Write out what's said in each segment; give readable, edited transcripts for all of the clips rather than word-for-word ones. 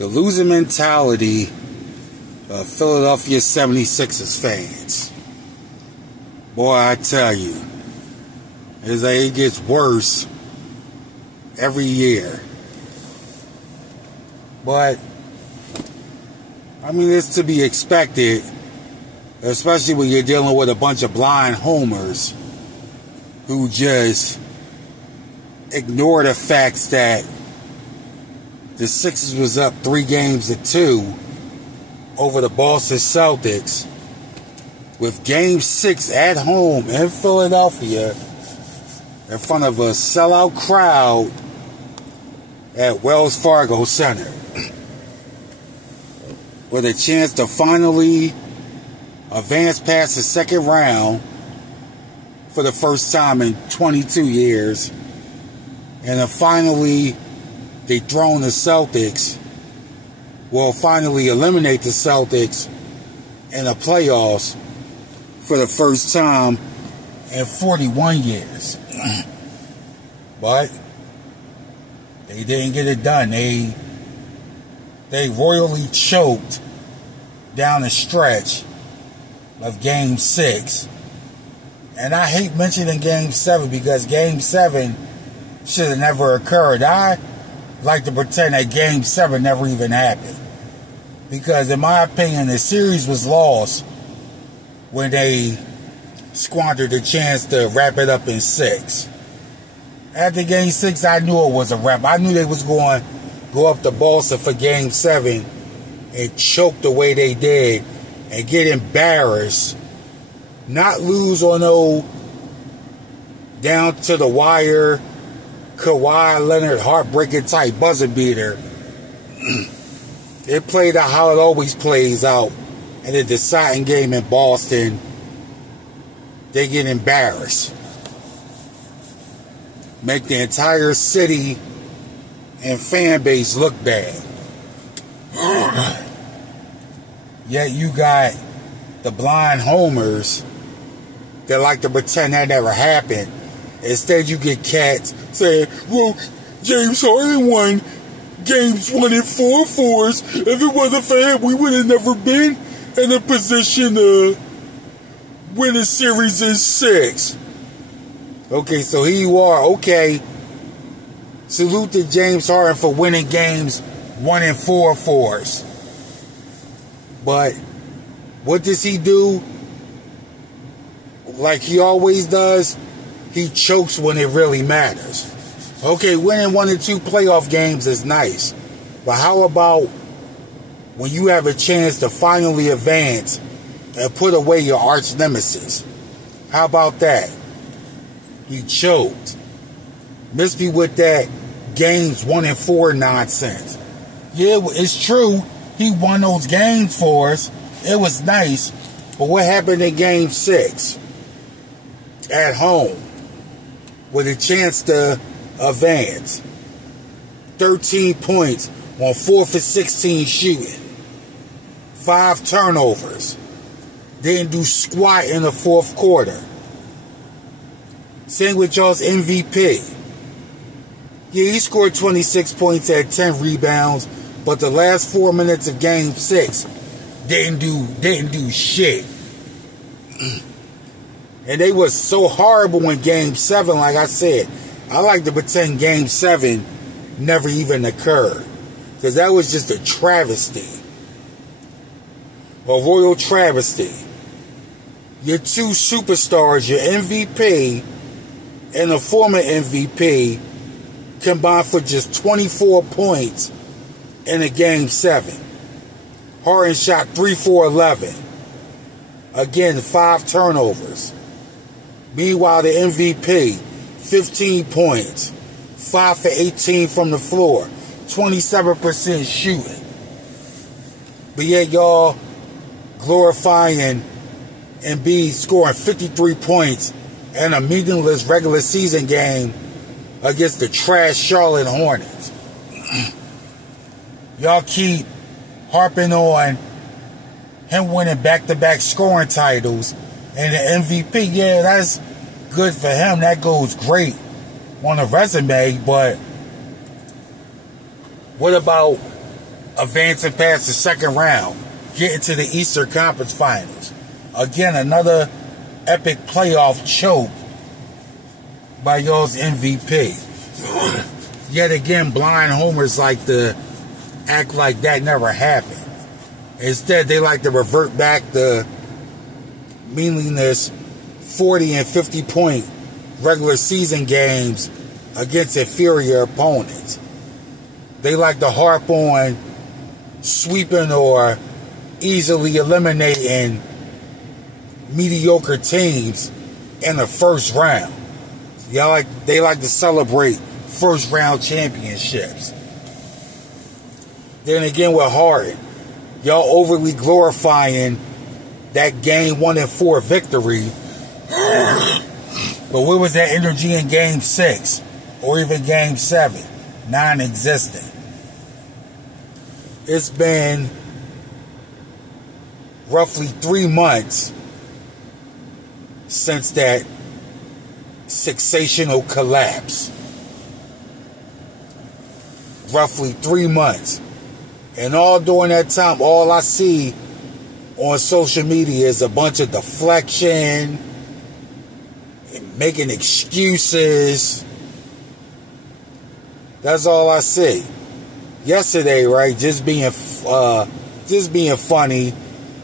The losing mentality of Philadelphia 76ers fans. Boy, I tell you, it gets worse every year. But, I mean, it's to be expected, especially when you're dealing with a bunch of blind homers who just ignore the facts that the Sixers was up 3-2 over the Boston Celtics, with Game 6 at home in Philadelphia in front of a sellout crowd at Wells Fargo Center, with a chance to finally advance past the second round for the first time in 22 years, and to finally dethrone the Celtics, will finally eliminate the Celtics in the playoffs for the first time in 41 years. But they didn't get it done. They royally choked down the stretch of Game 6. And I hate mentioning Game 7 because Game 7 should have never occurred. I like to pretend that Game 7 never even happened. Because in my opinion, the series was lost when they squandered the chance to wrap it up in 6. After Game 6, I knew it was a wrap. I knew they was going to go up to Boston for Game 7 and choke the way they did and get embarrassed. Not lose on no down to the wire Kawhi Leonard heartbreaking type buzzer beater. It played out how it always plays out in the deciding game in Boston. They get embarrassed. Make the entire city and fan base look bad. Yet you got the blind homers that like to pretend that never happened. Instead, you get cats saying, well, James Harden won games 1 and 4 for us. If it wasn't for him, we would have never been in a position to win a series in 6. Okay, so here you are. Okay, salute to James Harden for winning games 1 and 4 for us. But what does he do? Like he always does, he chokes when it really matters. Okay, winning 1 and 2 playoff games is nice. But how about when you have a chance to finally advance and put away your arch nemesis? How about that? He choked. Miss me with that games 1 and 4 nonsense. Yeah, it's true. He won those games for us. It was nice. But what happened in Game 6? At home, with a chance to advance. 13 points on 4 for 16 shooting. 5 turnovers. Didn't do squat in the fourth quarter. Same with y'all's MVP. Yeah, he scored 26 points, had 10 rebounds, but the last 4 minutes of Game 6 didn't do shit. And they was so horrible in Game 7, like I said. I like to pretend Game 7 never even occurred. Because that was just a travesty. A royal travesty. Your 2 superstars, your MVP and a former MVP, combined for just 24 points in a Game 7. Harden shot 3 for 11. Again, 5 turnovers. Meanwhile, the MVP, 15 points, 5 for 18 from the floor, 27% shooting. But yet y'all glorifying Embiid scoring 53 points in a meaningless regular season game against the trash Charlotte Hornets. Y'all keep harping on him winning back-to-back scoring titles and the MVP. Yeah, that's good for him. That goes great on a resume. But what about advancing past the second round, getting to the Eastern Conference Finals. Again, another epic playoff choke by y'all's MVP. Yet again, blind homers like to act like that never happened. Instead, they like to revert back the meaningless 40 and 50 point regular season games against inferior opponents. They like to harp on sweeping or easily eliminating mediocre teams in the first round. They like to celebrate first round championships. Then again with Harden, y'all overly glorifying that game 1-4 victory. But where was that energy in game 6 or even game 7? Non-existent. It's been roughly 3 months since that sensational collapse. Roughly 3 months. And all during that time, all I see on social media is a bunch of deflection, and making excuses. That's all I see. Yesterday, right, just being funny,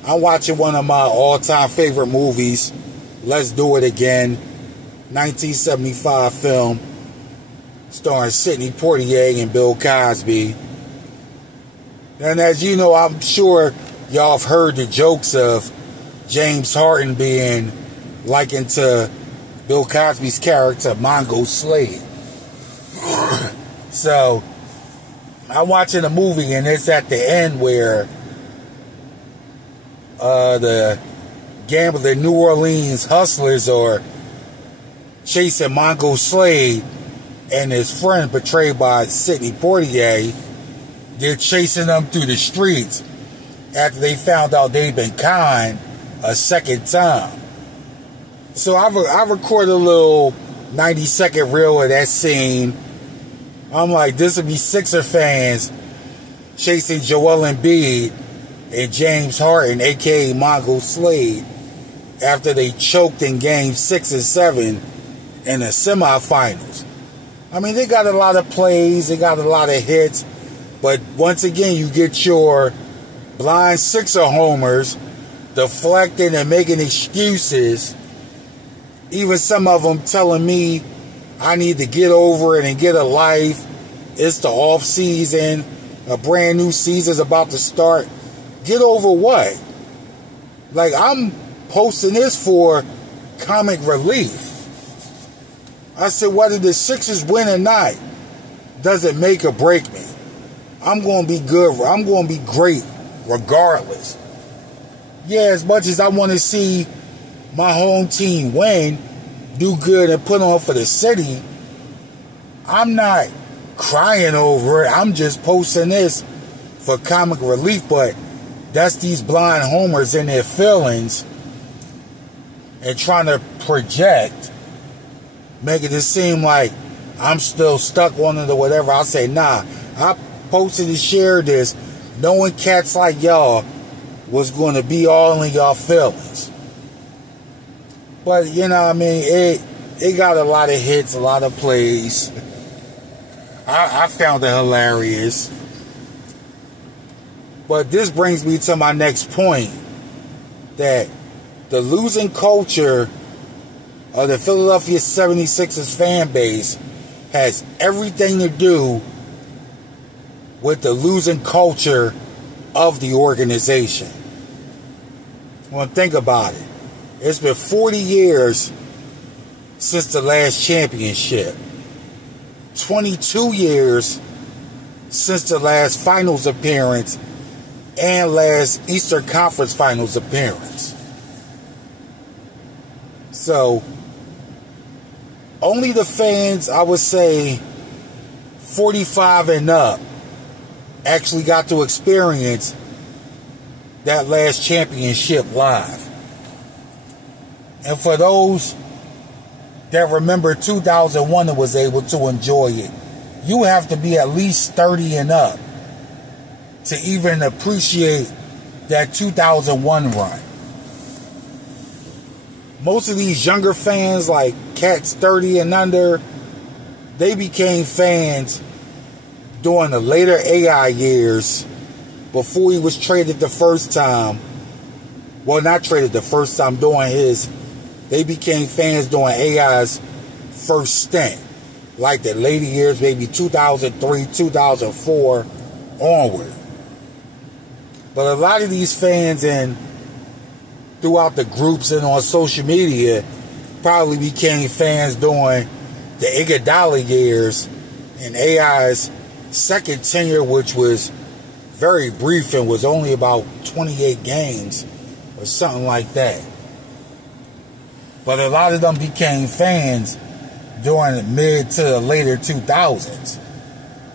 I'm watching one of my all-time favorite movies, Let's Do It Again, 1975 film, starring Sidney Poitier and Bill Cosby. And as you know, I'm sure y'all have heard the jokes of James Harden being likened to Bill Cosby's character, Mongo Slade. So, I'm watching a movie and it's at the end where the New Orleans Hustlers are chasing Mongo Slade and his friend, portrayed by Sidney Poitier. They're chasing them through the streets after they found out they'd been conned a second time. So I recorded a little 90-second reel of that scene. I'm like, this would be Sixer fans chasing Joel Embiid and James Harden, a.k.a. Mongo Slade, after they choked in Game 6 and 7 in the semifinals. I mean, they got a lot of plays, they got a lot of hits, but once again, you get your blind Sixer homers deflecting and making excuses. Even some of them telling me I need to get over it and get a life. It's the off season. A brand new season's about to start. Get over what? Like, I'm posting this for comic relief. I said, whether the Sixers win or not doesn't make or break me. I'm going to be good. I'm going to be great regardless. Yeah, as much as I want to see my home team win, do good, and put on for the city, I'm not crying over it. I'm just posting this for comic relief, but that's these blind homers in their feelings and trying to project, making it seem like I'm still stuck on it or whatever. I say, nah, I posted and shared this knowing cats like y'all was going to be all in y'all feelings. But, you know, I mean, it got a lot of hits, a lot of plays. I found it hilarious. But this brings me to my next point, that the losing culture of the Philadelphia 76ers fan base has everything to do with the losing culture of the organization. Well, think about it. It's been 40 years since the last championship. 22 years since the last finals appearance and last Eastern Conference Finals appearance. So, only the fans, I would say, 45 and up, actually got to experience that last championship live. And for those that remember 2001 and was able to enjoy it, you have to be at least 30 and up to even appreciate that 2001 run. Most of these younger fans, like cats 30 and under, they became fans during the later AI years before he was traded the first time. Well, not traded the first time, they became fans during AI's first stint. Like the later years, maybe 2003, 2004 onward. But a lot of these fans throughout the groups and on social media probably became fans during the Iguodala years and AI's second tenure, which was very brief and was only about 28 games or something like that. But a lot of them became fans during the mid to the later 2000s.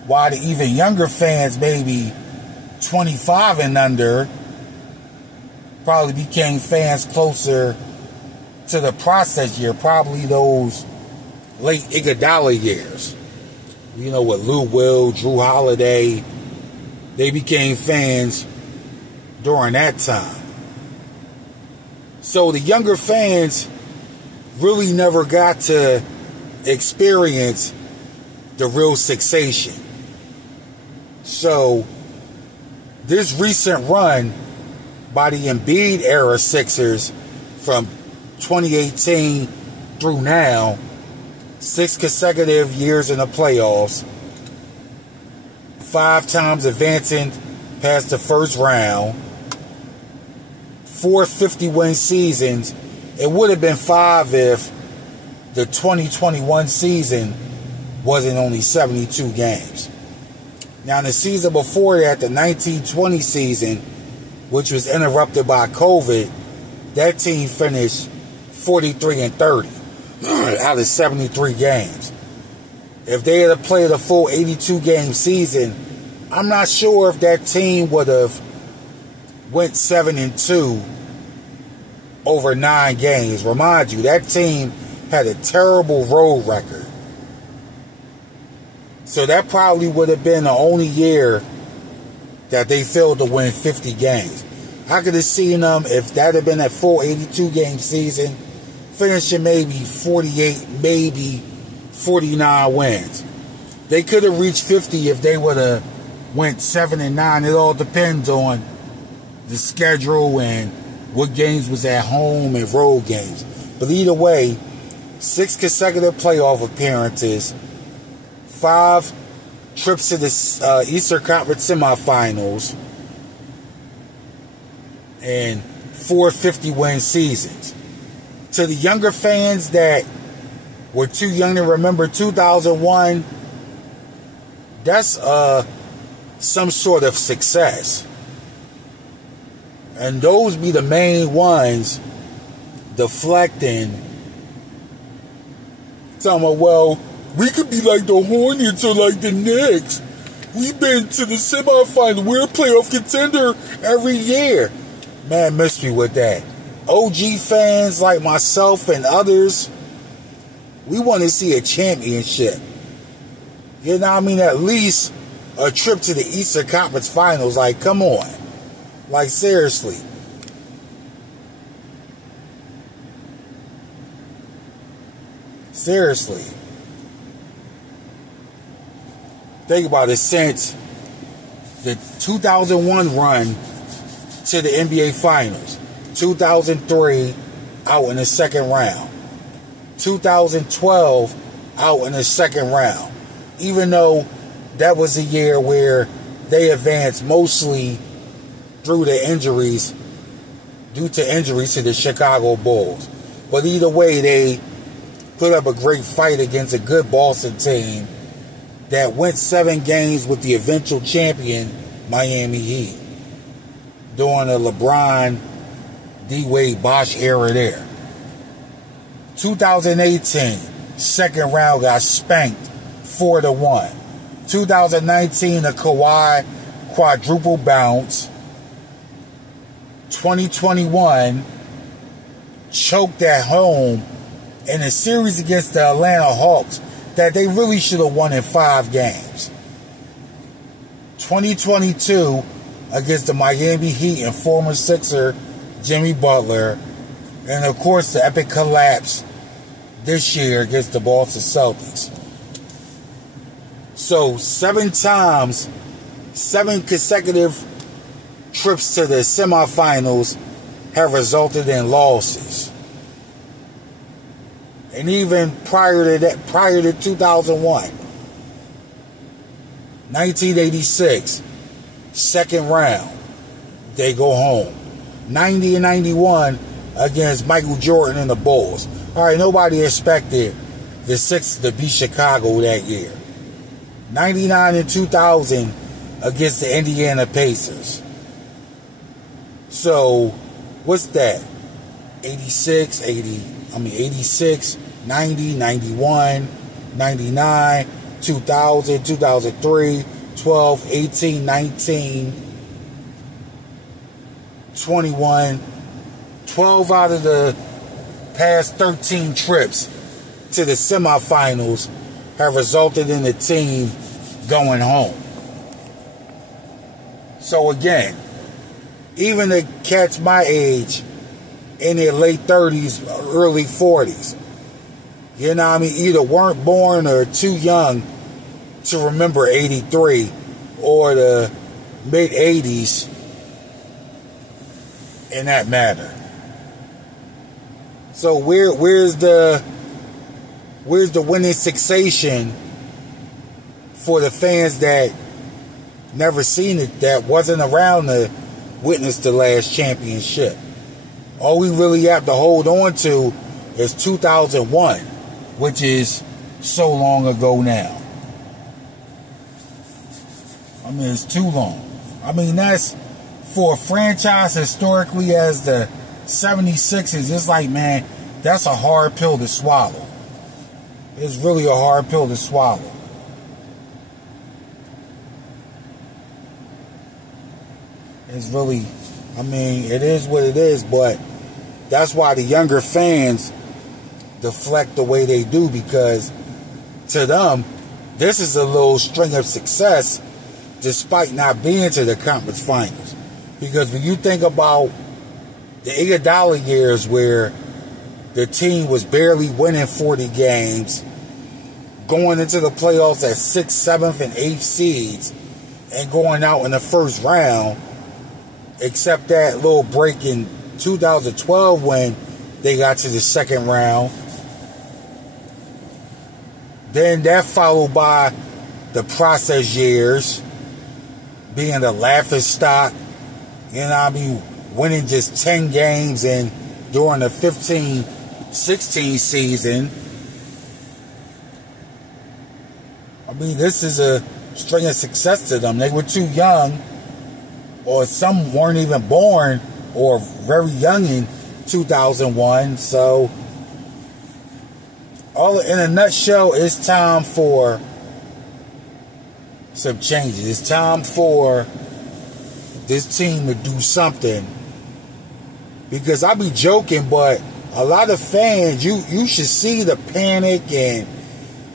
While the even younger fans, maybe 25 and under, probably became fans closer to the process year, probably those late Iguodala years. You know, with Lou Will, Drew Holiday, they became fans during that time. So the younger fans really never got to experience the real sensation. So this recent run by the Embiid era Sixers from 2018 through now, 6 consecutive years in the playoffs, 5 times advancing past the first round, 4 50-win seasons. It would have been 5 if the 2021 season wasn't only 72 games. Now, in the season before that, the 1920 season, which was interrupted by COVID, that team finished 43-30 out of 73 games. If they had played a full 82-game season, I'm not sure if that team would have went 7-2 over 9 games. Remind you, that team had a terrible road record. So that probably would have been the only year that they failed to win 50 games. I could have seen them, if that had been a full 82-game season, finishing maybe 48, maybe 49 wins. They could have reached 50 if they would have went 7-9. It all depends on the schedule and what games was at home and road games. But either way, 6 consecutive playoff appearances, 5 trips to the Eastern Conference semifinals, and 4 50-win seasons. To the younger fans that were too young to remember 2001, that's some sort of success. And those be the main ones deflecting, talking about, well, we could be like the Hornets or like the Knicks. We've been to the semifinals. We're a playoff contender every year. Man, miss me with that. OG fans like myself and others, we want to see a championship. You know what I mean? At least a trip to the Eastern Conference Finals. Like, come on. Like, seriously. Seriously. Think about it. Since the 2001 run to the NBA Finals, 2003 out in the second round, 2012 out in the second round, even though that was a year where they advanced mostly due to injuries to the Chicago Bulls. But either way, they put up a great fight against a good Boston team that went 7 games with the eventual champion Miami Heat during the LeBron, D-Wade, Bosh era there. 2018, second round, got spanked 4-1. 2019, a Kawhi quadruple bounce. 2021, choked at home in a series against the Atlanta Hawks that they really should have won in 5 games. 2022, against the Miami Heat and former Sixer Jimmy Butler. And of course the epic collapse this year against the Boston Celtics. So 7 times, 7 consecutive trips to the semifinals have resulted in losses. And even prior to that, prior to 2001, 1986, second round, they go home. 90 and 91 against Michael Jordan and the Bulls. All right, nobody expected the Sixers to beat Chicago that year. 99 and 2000 against the Indiana Pacers. So, what's that? 86, 90, 91, 99, 2000, 2003, 12, 18, 19, 21, 12 out of the past 13 trips to the semifinals have resulted in the team going home. So again, even the cats my age, in their late 30s, early 40s, you know what I mean, either weren't born or too young to remember 83 or the mid 80s in that matter. So where's the winning sensation for the fans that never seen it, that wasn't around to witness the last championship? All we really have to hold on to is 2001, which is so long ago now. I mean, it's too long. I mean, that's for a franchise historically as the 76ers. It's like, man, that's a hard pill to swallow. It's really a hard pill to swallow. It's really, I mean, it is what it is, but that's why the younger fans deflect the way they do, because to them, this is a little string of success despite not being to the conference finals. Because when you think about the Iguodala years where the team was barely winning 40 games, going into the playoffs at 6th, 7th, and 8th seeds, and going out in the first round, except that little break in 2012 when they got to the second round. Then that followed by the process years, being the laughing stock, you know what I mean, winning just 10 games, and during the 15-16 season, I mean, this is a string of success to them. They were too young, or some weren't even born, or very young in 2001. So, all in a nutshell, it's time for some changes. It's time for this team to do something. Because I be joking, but a lot of fans, you should see the panic and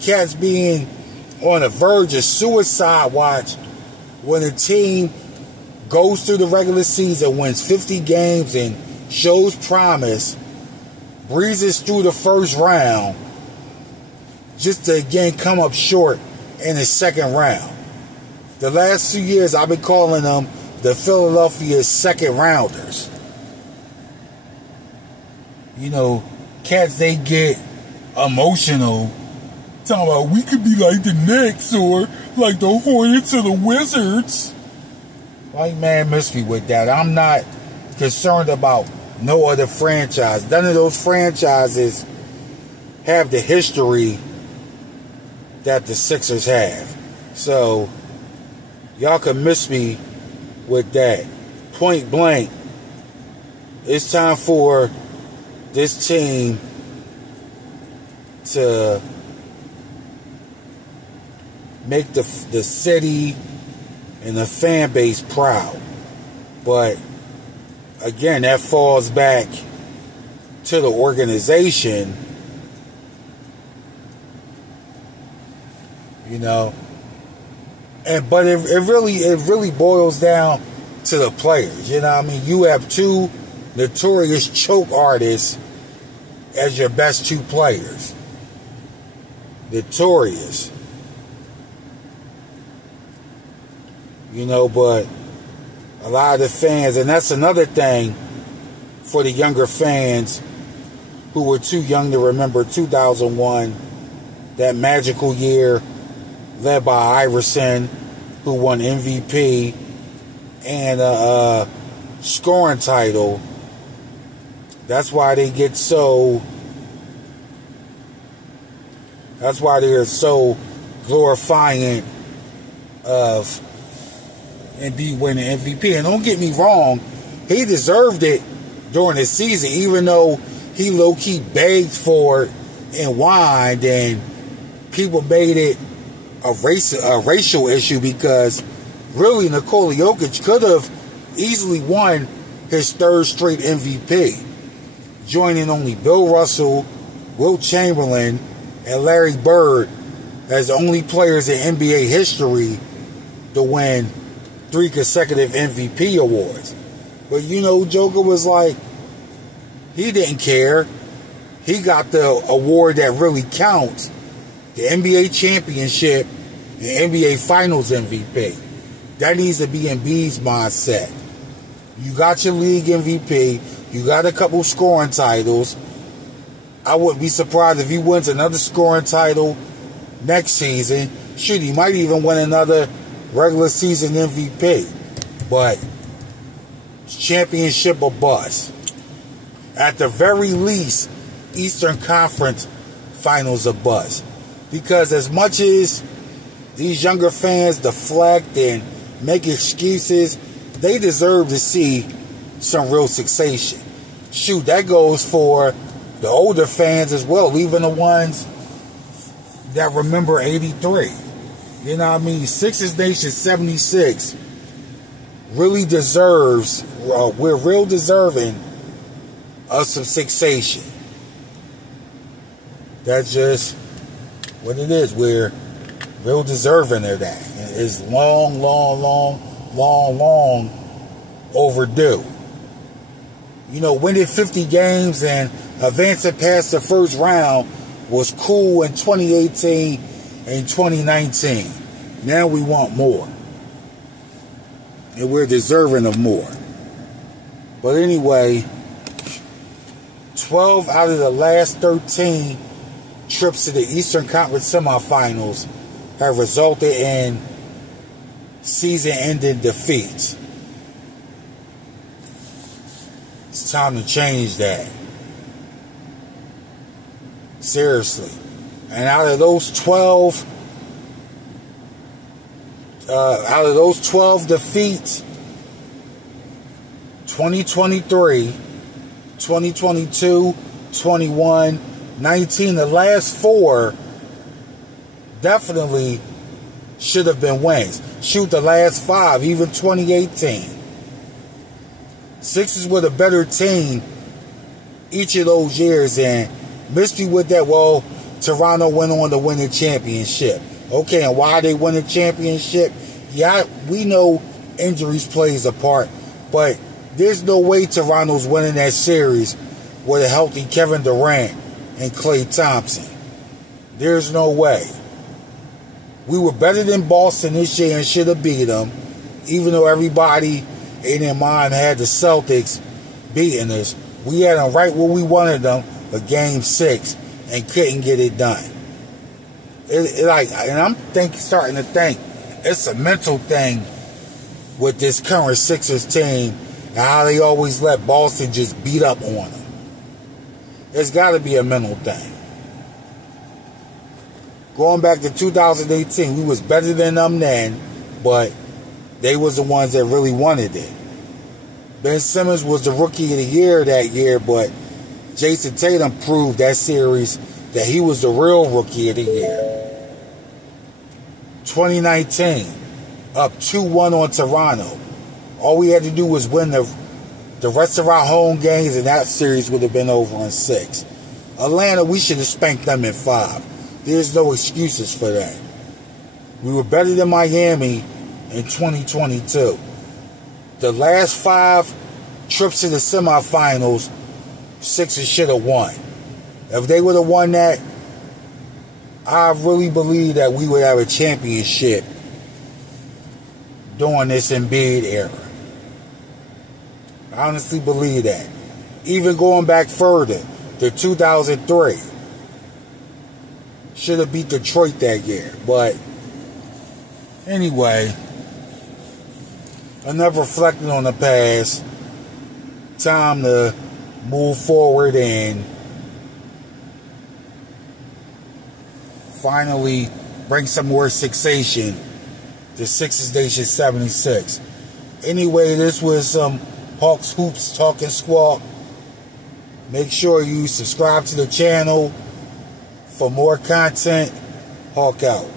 cats being on the verge of suicide watch when a team goes through the regular season, wins 50 games and shows promise, breezes through the first round, just to again come up short in the second round. The last few years, I've been calling them the Philadelphia second rounders. You know, cats, they get emotional, talking about we could be like the Knicks or like the Hornets or the Wizards. Like, man, miss me with that. I'm not concerned about no other franchise. None of those franchises have the history that the Sixers have. So, y'all can miss me with that. Point blank, it's time for this team to make the city and the fan base proud. But again, that falls back to the organization, you know. But it really boils down to the players. You know what I mean? You have two notorious choke artists as your best two players. Notorious. You know, but a lot of the fans, and that's another thing for the younger fans who were too young to remember 2001, that magical year led by Iverson, who won MVP and a scoring title. That's why they get so. That's why they're so glorifying of Embiid winning MVP. And don't get me wrong, he deserved it during the season, even though he low-key begged for it and whined, and people made it a racial issue, because really Nikola Jokic could have easily won his third straight MVP, joining only Bill Russell, Wilt Chamberlain, and Larry Bird as the only players in NBA history to win 3 consecutive MVP awards. But you know, Joker was like, he didn't care. He got the award that really counts, the NBA championship and NBA Finals MVP. That needs to be in Embiid's mindset. You got your league MVP. You got a couple scoring titles. I wouldn't be surprised if he wins another scoring title next season. Shoot, he might even win another regular season MVP. But championship or bust. At the very least, Eastern Conference Finals or bust. Because as much as these younger fans deflect and make excuses, they deserve to see some real succession. Shoot, that goes for the older fans as well, even the ones that remember 83. You know what I mean? Sixers Nation 76 really deserves, we're real deserving of some succession. That's just what it is. We're real deserving of that. It's long overdue. You know, winning 50 games and advancing past the first round was cool in 2018 and 2019. Now we want more. And we're deserving of more. But anyway, 12 out of the last 13 trips to the Eastern Conference semifinals have resulted in season-ending defeats. It's time to change that. Seriously. And out of those 12 defeats, 2023, 2022, 21, 19, the last 4 definitely should have been wins. Shoot, the last 5, even 2018. Sixers were the better team each of those years, and missed me with that. Well, Toronto went on to win the championship. Okay, and why they won the championship? Yeah, we know injuries plays a part, but there's no way Toronto's winning that series with a healthy Kevin Durant and Klay Thompson. There's no way. We were better than Boston this year and should have beat them, even though everybody in their mind had the Celtics beating us. We had them right where we wanted them for Game 6 and couldn't get it done. And I'm starting to think it's a mental thing with this current Sixers team and how they always let Boston just beat up on them. It's got to be a mental thing. Going back to 2018, we was better than them then, but they was the ones that really wanted it. Ben Simmons was the Rookie of the Year that year, but Jason Tatum proved that series that he was the real Rookie of the Year. 2019, up 2-1 on Toronto. All we had to do was win the rest of our home games, and that series would have been over in 6. Atlanta, we should have spanked them in 5. There's no excuses for that. We were better than Miami in 2022. the last 5 trips to the semifinals, Sixers should have won. If they would have won that, I really believe that we would have a championship during this Embiid era. I honestly believe that. Even going back further to 2003. Should have beat Detroit that year. But anyway, enough reflecting on the past. Time to move forward and finally bring some more sensation to Sixers Nation 76. Anyway, this was some Hawks Hoops Talking Squawk. Make sure you subscribe to the channel for more content. Hawk out.